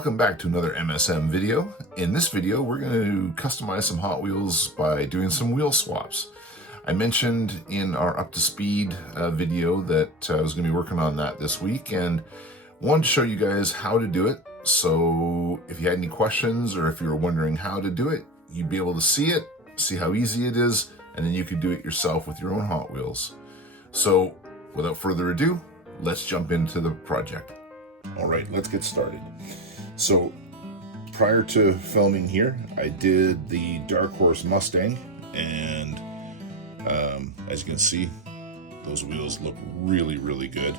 Welcome back to another MSM video. In this video, we're going to customize some Hot Wheels by doing some wheel swaps. I mentioned in our up to speed video that I was going to be working on that this week and wanted to show you guys how to do it. So if you had any questions or if you were wondering how to do it, you'd be able to see it, see how easy it is, and then you could do it yourself with your own Hot Wheels. So without further ado, let's jump into the project. All right, let's get started. So prior to filming here, I did the Dark Horse Mustang, and as you can see, those wheels look really, really good.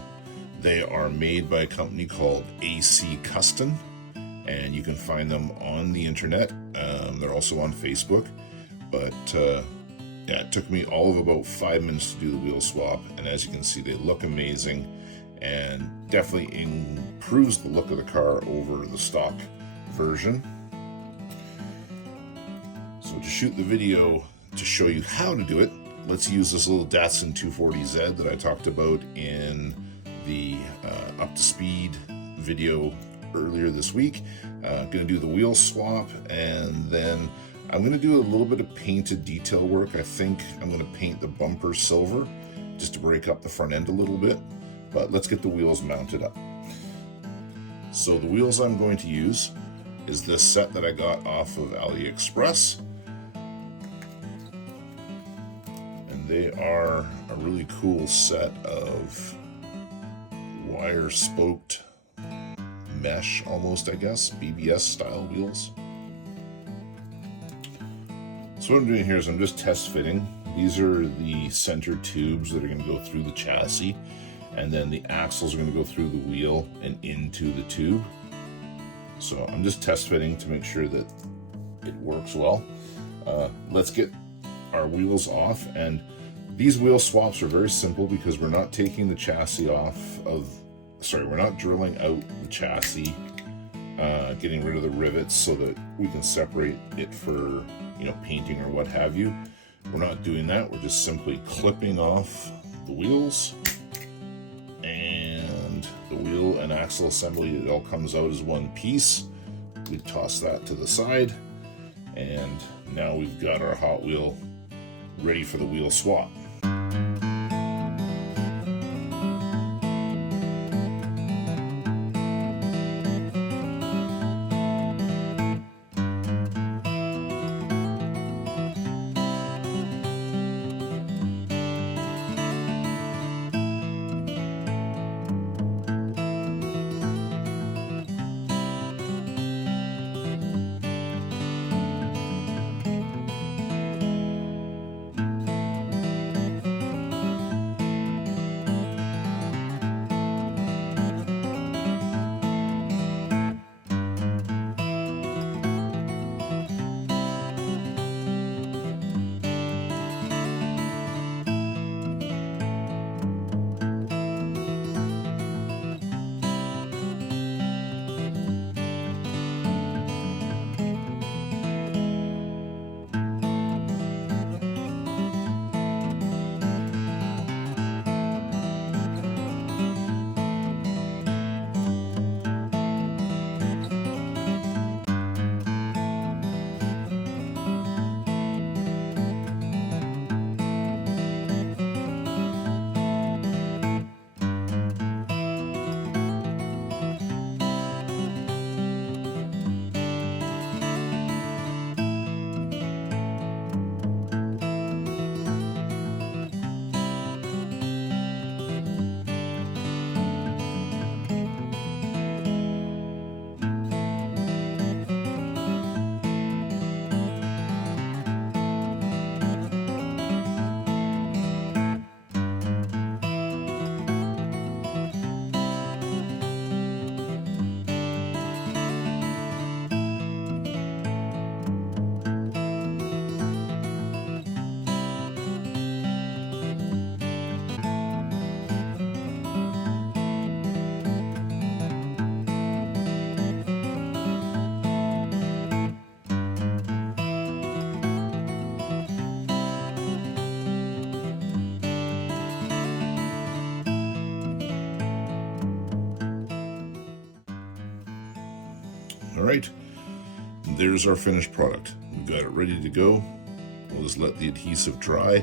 They are made by a company called AC Custom, and you can find them on the internet. They're also on Facebook, but yeah, it took me all of about 5 minutes to do the wheel swap, and as you can see, they look amazing and definitely improves the look of the car over the stock version. So to shoot the video to show you how to do it, let's use this little Datsun 240Z that I talked about in the up to speed video earlier this week. Gonna do the wheel swap, and then I'm gonna do a little bit of painted detail work. I think I'm gonna paint the bumper silver just to break up the front end a little bit. But let's get the wheels mounted up. So the wheels I'm going to use is this set that I got off of AliExpress. And they are a really cool set of wire spoked mesh, almost, I guess, BBS style wheels. So what I'm doing here is I'm just test fitting. These are the center tubes that are going to go through the chassis, and then the axles are going to go through the wheel and into the tube. So I'm just test fitting to make sure that it works well. Let's get our wheels off, and these wheel swaps are very simple because we're not taking the chassis off of, we're not drilling out the chassis, getting rid of the rivets so that we can separate it for, painting or what have you. We're not doing that. We're just simply clipping off the wheels, and the wheel and axle assembly, it all comes out as one piece. We toss that to the side, and now we've got our Hot Wheel ready for the wheel swap. All right, there's our finished product. We've got it ready to go. We'll just let the adhesive dry,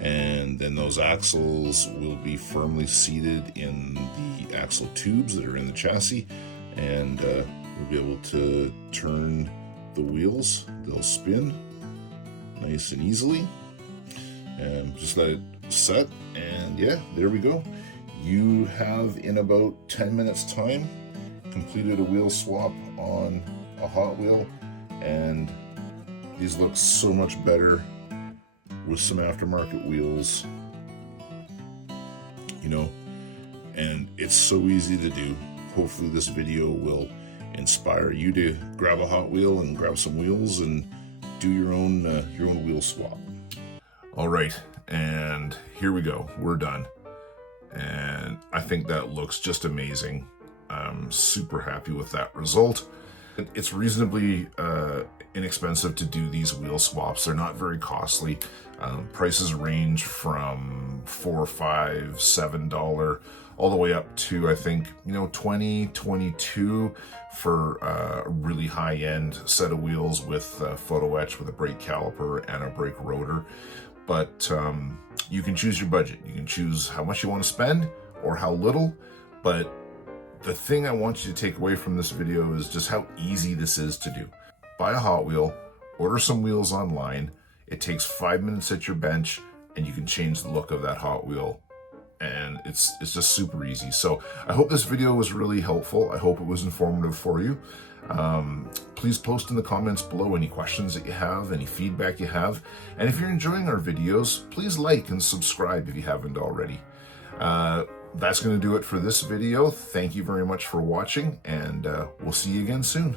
and then those axles will be firmly seated in the axle tubes that are in the chassis, and we'll be able to turn the wheels. They'll spin nice and easily, and just let it set, and yeah, there we go. You have, in about 10 minutes time, completed a wheel swap on a Hot Wheel, and these look so much better with some aftermarket wheels, you know, and it's so easy to do. Hopefully this video will inspire you to grab a Hot Wheel and grab some wheels and do your own wheel swap. All right, and here we go. We're done, and I think that looks just amazing. I'm super happy with that result. It's reasonably inexpensive to do these wheel swaps. They're not very costly. Prices range from $4, $5, $7 all the way up to, I think, $20, $22 for a really high-end set of wheels with photo etch with a brake caliper and a brake rotor. But you can choose your budget. You can choose how much you want to spend or how little. But the thing I want you to take away from this video is just how easy this is to do. Buy a Hot Wheel, order some wheels online. It takes 5 minutes at your bench, and you can change the look of that Hot Wheel. And it's just super easy. So I hope this video was really helpful. I hope it was informative for you. Please post in the comments below any questions that you have, any feedback you have. And if you're enjoying our videos, please like and subscribe if you haven't already. That's going to do it for this video. Thank you very much for watching, and we'll see you again soon.